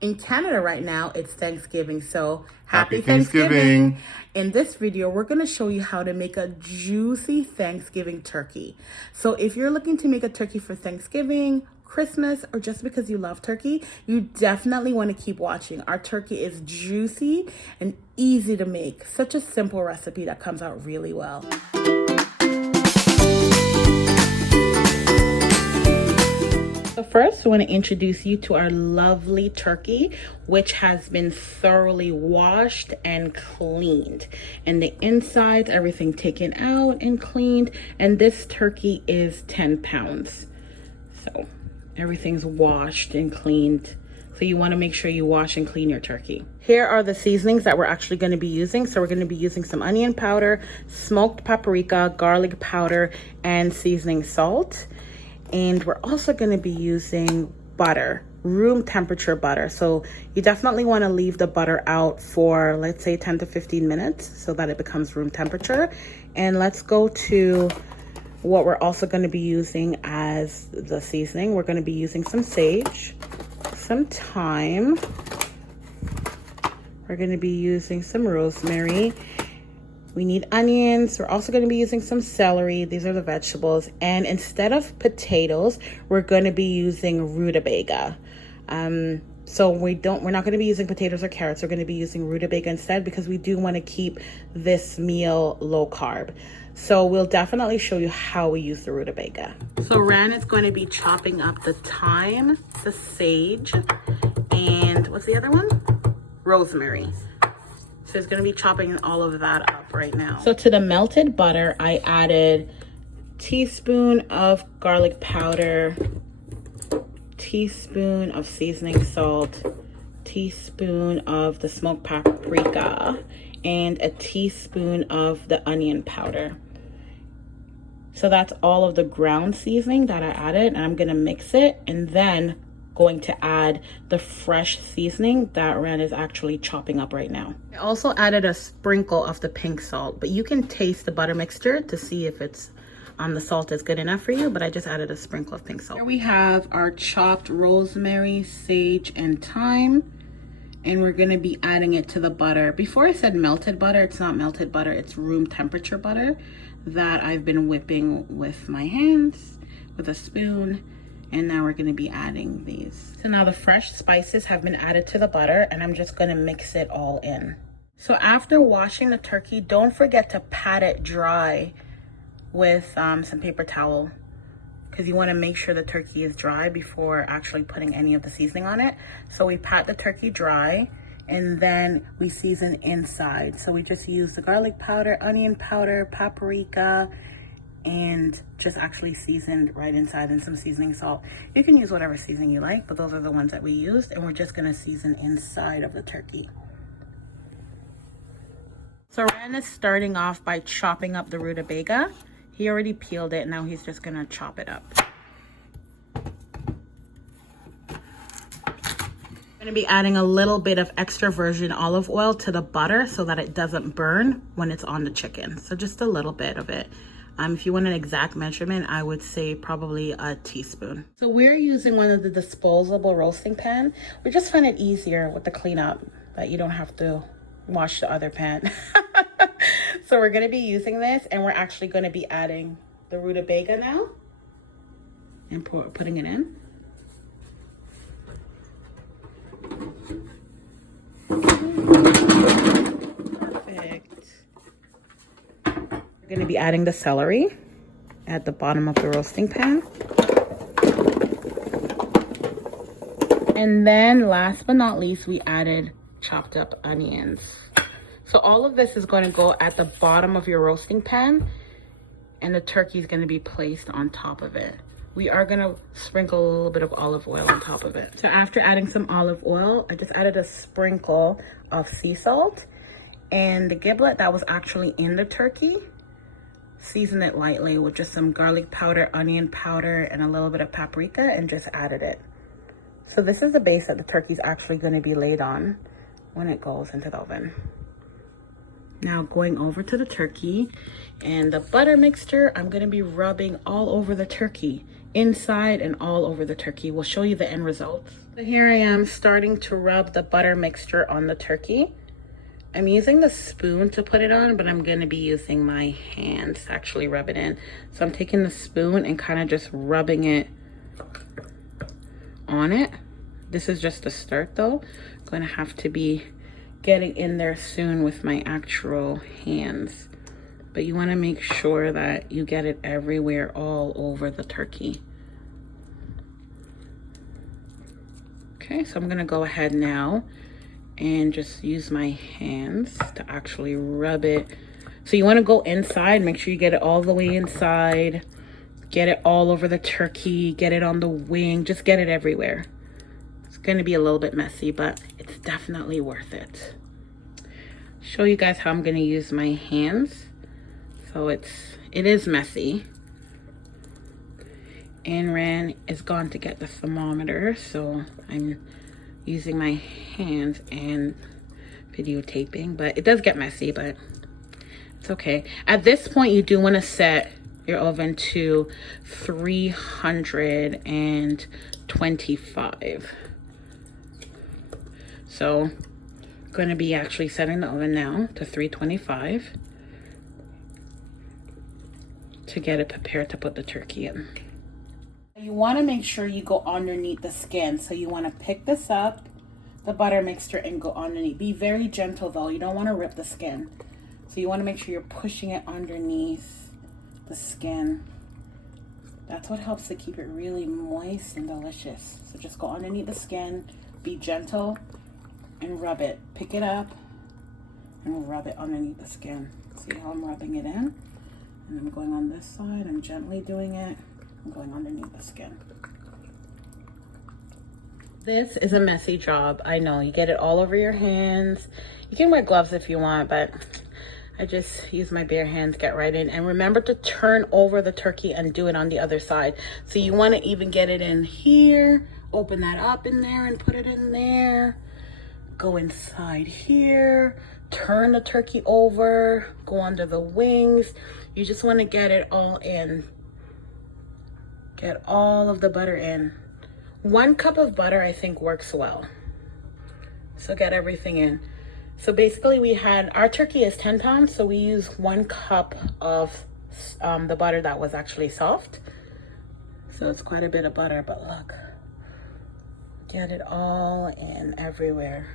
In Canada right now, it's Thanksgiving, so Happy Thanksgiving. In this video, we're going to show you how to make a juicy Thanksgiving turkey. So if you're looking to make a turkey for Thanksgiving, Christmas, or just because you love turkey, you definitely want to keep watching. Our turkey is juicy and easy to make. Such a simple recipe that comes out really well. So first, I want to introduce you to our lovely turkey, which has been thoroughly washed and cleaned. And the insides, everything taken out and cleaned. And this turkey is 10 pounds. So everything's washed and cleaned. So you want to make sure you wash and clean your turkey. Here are the seasonings that we're actually going to be using. So we're going to be using some onion powder, smoked paprika, garlic powder, and seasoning salt. And we're also going to be using butter, room temperature butter. So you definitely want to leave the butter out for, let's say, 10 to 15 minutes so that it becomes room temperature. And let's go to what we're also going to be using as the seasoning. We're going to be using some sage, some thyme. We're going to be using some rosemary. We need onions. We're also going to be using some celery. These are the vegetables. And instead of potatoes, we're going to be using rutabaga. So we're not going to be using potatoes or carrots. We're going to be using rutabaga instead because we do want to keep this meal low carb. So we'll definitely show you how we use the rutabaga. So Ran is going to be chopping up the thyme, the sage, and what's the other one? Rosemary. So it's going to be chopping all of that up right now. So to the melted butter, I added a teaspoon of garlic powder, teaspoon of seasoning salt, teaspoon of the smoked paprika, and a teaspoon of the onion powder. So that's all of the ground seasoning that I added, and I'm going to mix it and then going to add the fresh seasoning that Ran is actually chopping up right now. I also added a sprinkle of the pink salt, but you can taste the butter mixture to see if it's the salt is good enough for you, but I just added a sprinkle of pink salt. Here we have our chopped rosemary, sage, and thyme, and we're going to be adding it to the butter. Before I said melted butter, it's not melted butter, it's room temperature butter that I've been whipping with my hands with a spoon. And now we're going to be adding these. So now the fresh spices have been added to the butter, and I'm just going to mix it all in. So after washing the turkey, don't forget to pat it dry with some paper towel, because you want to make sure the turkey is dry before actually putting any of the seasoning on it. So we pat the turkey dry, and then we season inside. So we just use the garlic powder, onion powder, paprika, and just actually seasoned right inside, and some seasoning salt. You can use whatever seasoning you like, but those are the ones that we used, and we're just going to season inside of the turkey. So Ran is starting off by chopping up the rutabaga. He already peeled it, now he's just going to chop it up. I'm going to be adding a little bit of extra virgin olive oil to the butter so that it doesn't burn when it's on the chicken. So just a little bit of it. If you want an exact measurement, I would say probably a teaspoon. So we're using one of the disposable roasting pan. We just find it easier with the cleanup that you don't have to wash the other pan. So we're going to be using this, and we're actually going to be adding the rutabaga now and putting it in. We're going to be adding the celery at the bottom of the roasting pan. And then last but not least, we added chopped up onions. So all of this is going to go at the bottom of your roasting pan, and the turkey is going to be placed on top of it. We are going to sprinkle a little bit of olive oil on top of it. So after adding some olive oil, I just added a sprinkle of sea salt, and the giblet that was actually in the turkey, season it lightly with just some garlic powder, onion powder, and a little bit of paprika, and just added it. So this is the base that the turkey is actually going to be laid on when it goes into the oven. Now going over to the turkey and the butter mixture, I'm going to be rubbing all over the turkey, inside and all over the turkey. We'll show you the end results So here I am starting to rub the butter mixture on the turkey. I'm using the spoon to put it on, but I'm going to be using my hands to actually rub it in. So I'm taking the spoon and kind of just rubbing it on it. This is just a start though. I'm going to have to be getting in there soon with my actual hands. But you want to make sure that you get it everywhere, all over the turkey. Okay, so I'm going to go ahead now and just use my hands to actually rub it. So you want to go inside, make sure you get it all the way inside, get it all over the turkey, get it on the wing, just get it everywhere. It's going to be a little bit messy, but it's definitely worth it. Show you guys how I'm going to use my hands. So it is messy. And Ran is gone to get the thermometer, so I'm using my hands and videotaping, but it does get messy, but it's okay. At this point, you do want to set your oven to 325. So I'm going to be actually setting the oven now to 325 to get it prepared to put the turkey in. You want to make sure you go underneath the skin. So you want to pick this up, the butter mixture, and go underneath. Be very gentle though. You don't want to rip the skin. So you want to make sure you're pushing it underneath the skin. That's what helps to keep it really moist and delicious. So just go underneath the skin, be gentle, and rub it. Pick it up and rub it underneath the skin. See how I'm rubbing it in? And I'm going on this side. I'm gently doing it. I'm going underneath the skin. This is a messy job. I know, you get it all over your hands. You can wear gloves if you want, but I just use my bare hands, get right in. And remember to turn over the turkey and do it on the other side. So you want to even get it in here, open that up in there and put it in there. Go inside here, turn the turkey over, go under the wings. You just want to get it all in. Get all of the butter in. 1 cup of butter, I think, works well. So get everything in. So basically we had, our turkey is 10 pounds, so we use 1 cup of the butter that was actually soft. So it's quite a bit of butter, but look. Get it all in everywhere.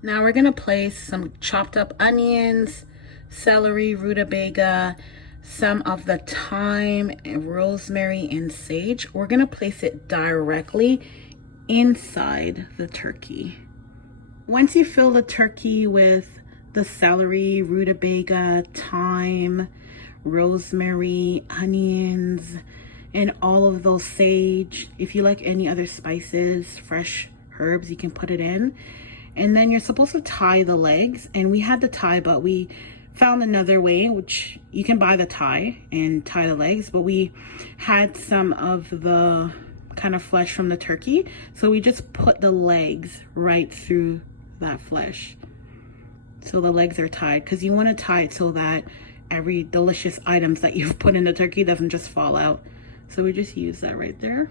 Now we're gonna place some chopped up onions, celery, rutabaga, some of the thyme and rosemary and sage. We're gonna place it directly inside the turkey. Once you fill the turkey with the celery, rutabaga, thyme, rosemary, onions, and all of those sage, if you like any other spices, fresh herbs, you can put it in. And then you're supposed to tie the legs, and we had the tie, but we found another way, which you can buy the tie and tie the legs, but we had some of the kind of flesh from the turkey, so we just put the legs right through that flesh. So the legs are tied, because you want to tie it so that every delicious items that you've put in the turkey doesn't just fall out. So we just use that right there,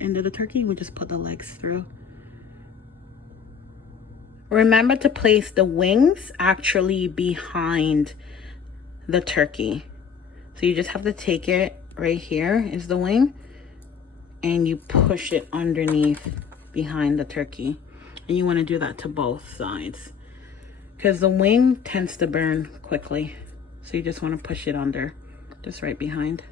end of the turkey. We just put the legs through. Remember to place the wings actually behind the turkey. So you just have to take it, right here is the wing, and you push it underneath behind the turkey. And you want to do that to both sides, because the wing tends to burn quickly. So you just want to push it under, just right behind.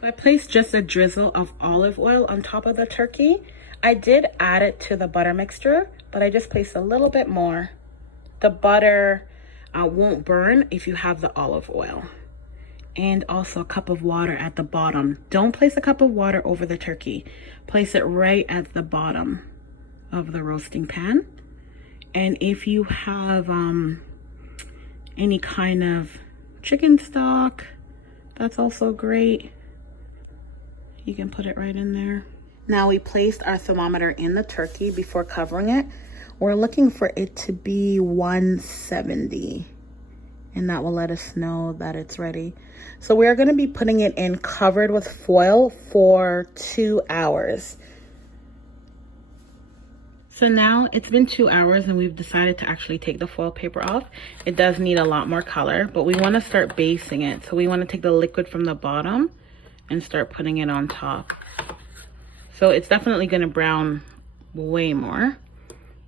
So I placed just a drizzle of olive oil on top of the turkey. I did add it to the butter mixture, but I just placed a little bit more. The butter won't burn if you have the olive oil. And also a cup of water at the bottom. Don't place a cup of water over the turkey. Place it right at the bottom of the roasting pan. And if you have any kind of chicken stock, that's also great. You can put it right in there. Now we placed our thermometer in the turkey before covering it. We're looking for it to be 170. and that will let us know that it's ready. So we're going to be putting it in covered with foil for 2 hours. So now it's been 2 hours and we've decided to actually take the foil paper off. It does need a lot more color, but we want to start basting it. So we want to take the liquid from the bottom and start putting it on top. So it's definitely going to brown way more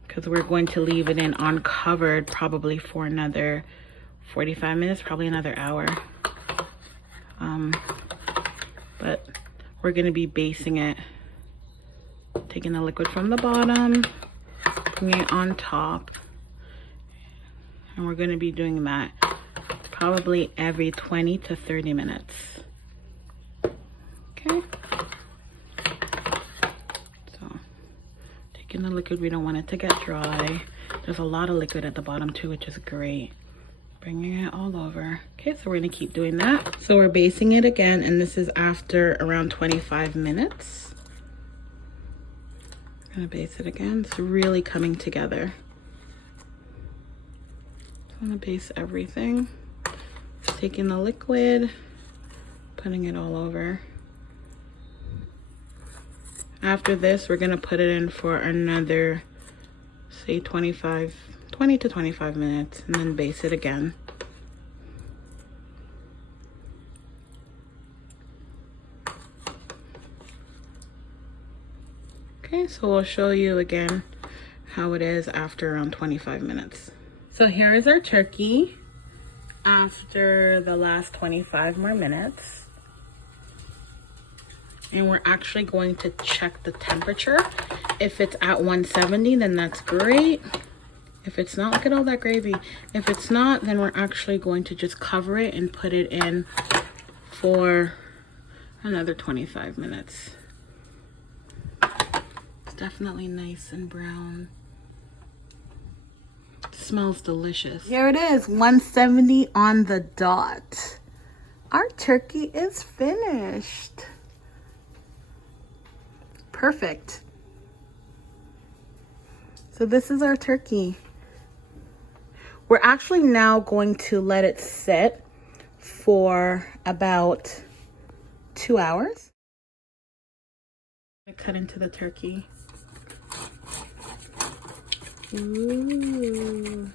because we're going to leave it in uncovered probably for another 45 minutes, probably another hour. But we're going to be basting it. Taking the liquid from the bottom, putting it on top, and we're going to be doing that probably every 20 to 30 minutes. Okay. So, taking the liquid, we don't want it to get dry. There's a lot of liquid at the bottom too, which is great. Bringing it all over. Okay, so we're going to keep doing that. So we're basting it again, and this is after around 25 minutes. Gonna base it again. It's really coming together. I'm gonna base everything. Just taking the liquid, putting it all over. After this, we're gonna put it in for another, say 20 to 25 minutes, and then base it again. Okay, so we'll show you again how it is after around 25 minutes. So here is our turkey after the last 25 more minutes. And we're actually going to check the temperature. If it's at 170, then that's great. If it's not, look at all that gravy. If it's not, then we're actually going to just cover it and put it in for another 25 minutes. Definitely nice and brown. It smells delicious. Here it is, 170 on the dot. Our turkey is finished. Perfect. So this is our turkey. We're actually now going to let it sit for about 2 hours. I cut into the turkey. Ooh.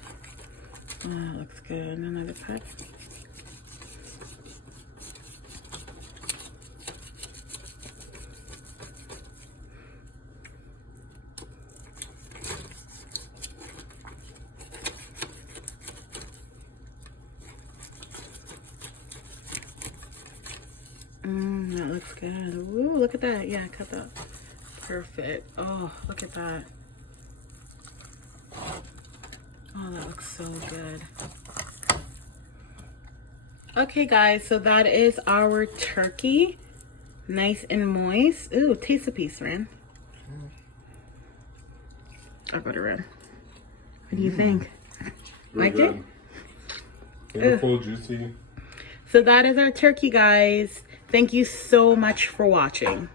Oh, that looks good. Another cut. That looks good. Ooh, look at that. Yeah, cut that. Perfect. Oh, look at that. Oh, that looks so good. Okay, guys, so that is our turkey. Nice and moist. Ooh, taste a piece, Ren. I'll go to Ren. What do you think? Like it? Flavorful, juicy. So that is our turkey, guys. Thank you so much for watching.